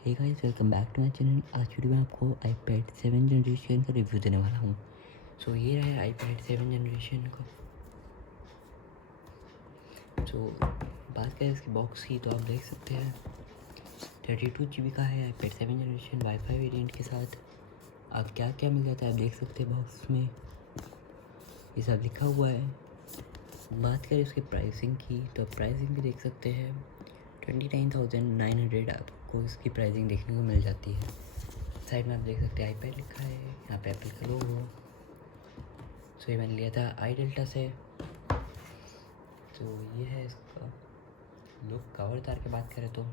Hey guys, welcome back to my channel. आज video में आपको iPad 7 जनरेशन का रिव्यू देने वाला हूँ। सो ये रहा है iPad 7 जनरेशन का। सो बात करें इसकी बॉक्स की तो आप देख सकते हैं 32 GB का है iPad 7 जनरेशन वाईफाई वेरिएंट के साथ। आप क्या क्या मिल जाता है आप देख सकते हैं बॉक्स में, ये सब लिखा हुआ है। बात करें इसकी प्राइसिंग की तो प्राइसिंग भी देख सकते हैं 29,900 आपको इसकी प्राइसिंग देखने को मिल जाती है। साइड में आप देख सकते हैं iPad लिखा है, यहाँ पे एप्पल का लोगो। सो ये मैंने लिया था आई डेल्टा से। तो ये है इसका लुक। कवर तार की बात करें तो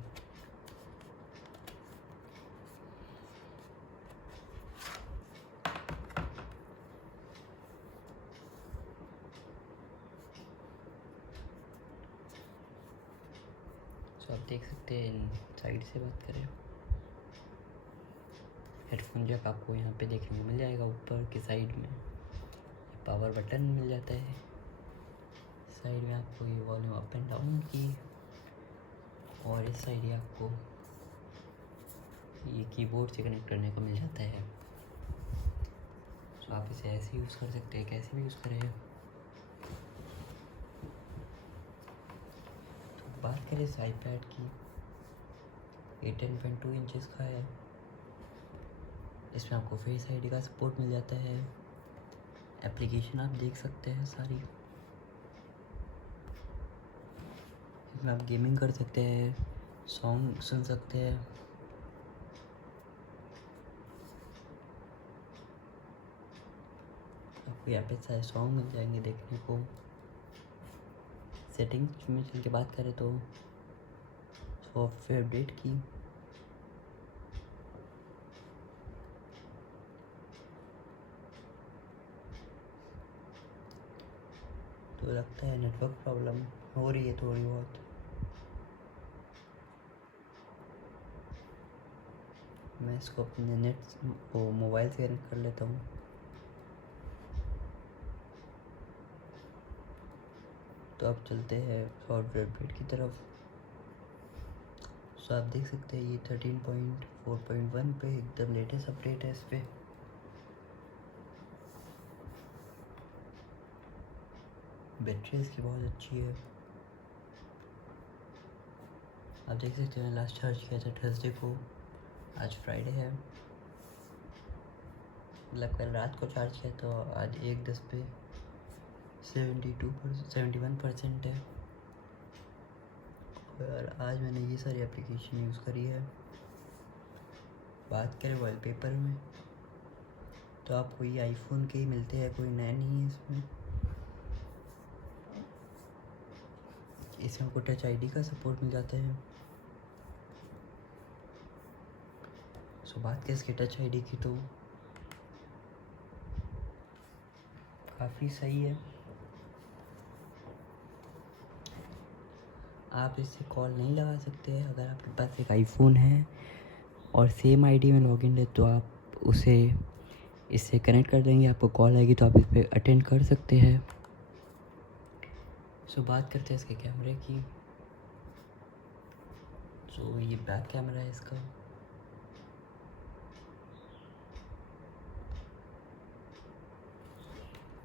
आप देख सकते हैं। साइड से बात करें, हेडफोन जैक आपको यहाँ पे देखने को मिल जाएगा। ऊपर की साइड में पावर बटन मिल जाता है। साइड में आपको ये वॉल्यूम अप एंड डाउन की, और इस साइड ये आपको ये कीबोर्ड से कनेक्ट करने को मिल जाता है। तो आप इसे ऐसे यूज़ कर सकते हैं, कैसे भी यूज़ करें। तो बात करें इस iPad की, ये 10.2 इंचज़ का है। इसमें आपको फेस आईडी का सपोर्ट मिल जाता है। एप्लीकेशन आप देख सकते हैं सारी। इसमें आप गेमिंग कर सकते हैं, सॉन्ग सुन सकते हैं। आपको यहाँ पे सारे सॉन्ग मिल जाएंगे देखने को। सेटिंग्स में चल के बात करें तो सॉफ्टवेयर अपडेट की, तो लगता है नेटवर्क प्रॉब्लम हो रही है थोड़ी बहुत। मैं इसको अपने नेट को मोबाइल से कनेक्ट कर लेता हूँ। तो अब चलते हैं सॉफ्टवेयर अपडेट की तरफ। सो आप देख सकते हैं ये 13.4.1 पे एकदम लेटेस्ट अपडेट है इस पर। बैटरी इसकी बहुत अच्छी है। आप देख सकते हैं लास्ट चार्ज किया था थर्सडे को, आज फ्राइडे है। मतलब कल रात को चार्ज किया तो आज 1:10 पे 71% है। और आज मैंने ये सारी एप्लीकेशन यूज़ करी है। बात करें वॉलपेपर में तो आपको ये आईफोन के ही मिलते हैं, कोई नया नहीं है इसमें। इसमें आपको टच आईडी का सपोर्ट मिल जाता है। सो बात करें इसके टच आईडी की तो काफ़ी सही है। आप इससे कॉल नहीं लगा सकते हैं। अगर आपके पास एक आईफोन है और सेम आईडी में लॉगिन है तो आप उसे इससे कनेक्ट कर देंगे, आपको कॉल आएगी तो आप इस पर अटेंड कर सकते हैं। सो बात करते हैं इसके कैमरे की। सो ये बैक कैमरा है इसका।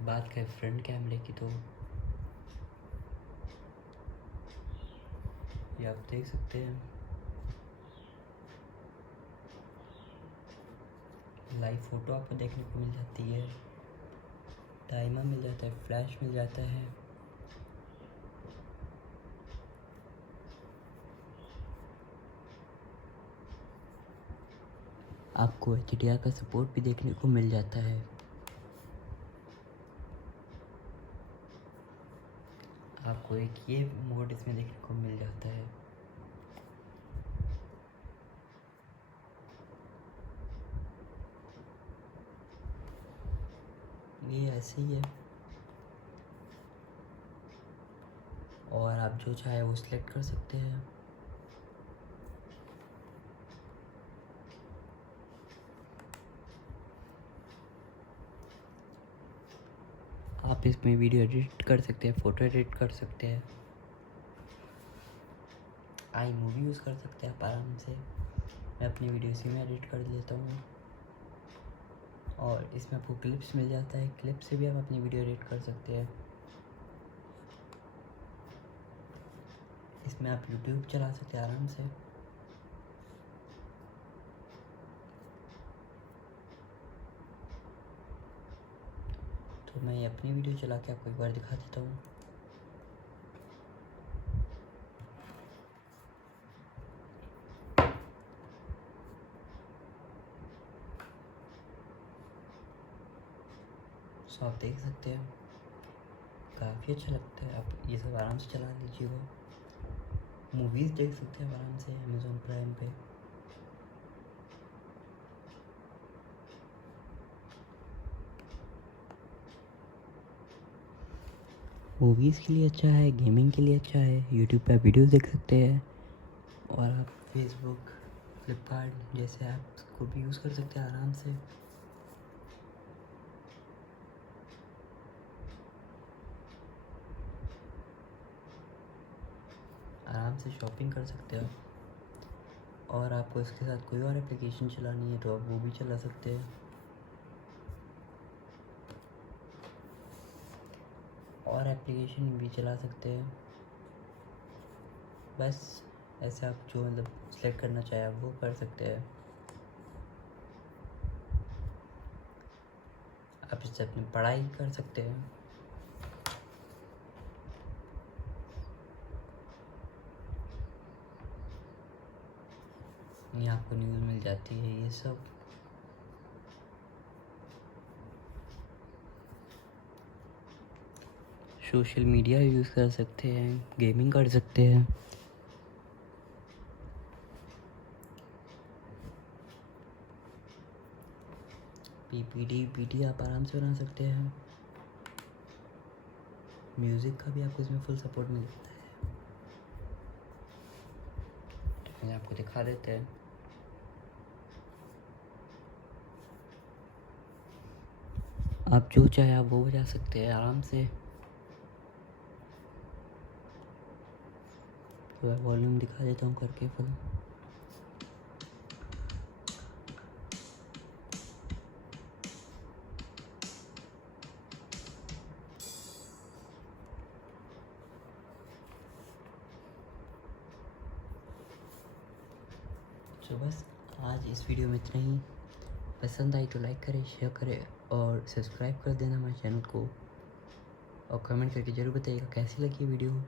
बात करें फ्रंट कैमरे की तो ये आप देख सकते हैं लाइव फ़ोटो आपको देखने को मिल जाती है। टाइमर मिल जाता है, फ्लैश मिल जाता है। आपको HDR का सपोर्ट भी देखने को मिल जाता है। आपको एक ये मोड इसमें देखने को मिल जाता है। ये ऐसे ही है, और आप जो चाहे वो सिलेक्ट कर सकते हैं। आप इसमें वीडियो एडिट कर सकते हैं, फ़ोटो एडिट कर सकते हैं, आई मूवी यूज़ कर सकते हैं आप आराम से। मैं अपनी वीडियो इसी में एडिट कर लेता हूँ और इसमें आपको क्लिप्स मिल जाता है। क्लिप से भी आप अपनी वीडियो एडिट कर सकते हैं। इसमें आप यूट्यूब चला सकते हैं आराम से। तो मैं अपनी वीडियो चला के आपको एक बार दिखा देता हूँ। सो आप देख सकते हैं काफ़ी अच्छा लगता है। आप ये सब आराम से चला लीजिएगा। मूवीज़ देख सकते हैं आराम से अमेज़ॉन प्राइम पे। मूवीज़ के लिए अच्छा है, गेमिंग के लिए अच्छा है। यूट्यूब पे आप वीडियोस देख सकते हैं और आप फेसबुक, फ्लिपकार्ट जैसे ऐप्स को भी यूज़ कर सकते हैं आराम से। आराम से शॉपिंग कर सकते हैं और आपको इसके साथ कोई और एप्लीकेशन चलानी है तो आप वो भी चला सकते हैं। और एप्लीकेशन भी चला सकते हैं। बस ऐसे आप जो मतलब सेलेक्ट करना चाहे आप वो कर सकते हैं। आप इससे अपनी पढ़ाई कर सकते हैं। ये आपको न्यूज़ मिल जाती है ये सब। सोशल मीडिया यूज़ कर सकते हैं, गेमिंग कर सकते हैं। पीपीटी आप आराम से बना सकते हैं। म्यूज़िक का भी आपको इसमें फुल सपोर्ट मिल जाता है। मैं आपको दिखा देते हैं। आप जो चाहे आप वो बजा सकते हैं आराम से। तो वॉल्यूम दिखा देता हूँ करके फुल। तो बस आज इस वीडियो में इतना ही। पसंद आई तो लाइक करें, शेयर करें और सब्सक्राइब कर देना हमारे चैनल को। और कमेंट करके ज़रूर बताइएगा कैसी लगी वीडियो।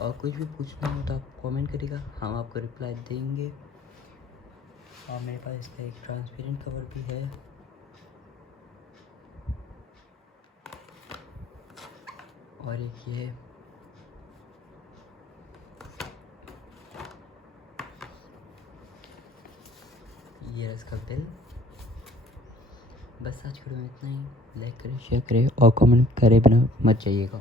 और कुछ भी पूछना हो तो आप कमेंट करिएगा, हम आपको रिप्लाई देंगे। और मेरे पास इसका एक ट्रांसपेरेंट कवर भी है। और एक ये इसका बिल। बस आज के वीडियो में इतना ही। लाइक करें, शेयर करें और कमेंट करे बिना मत जाइएगा।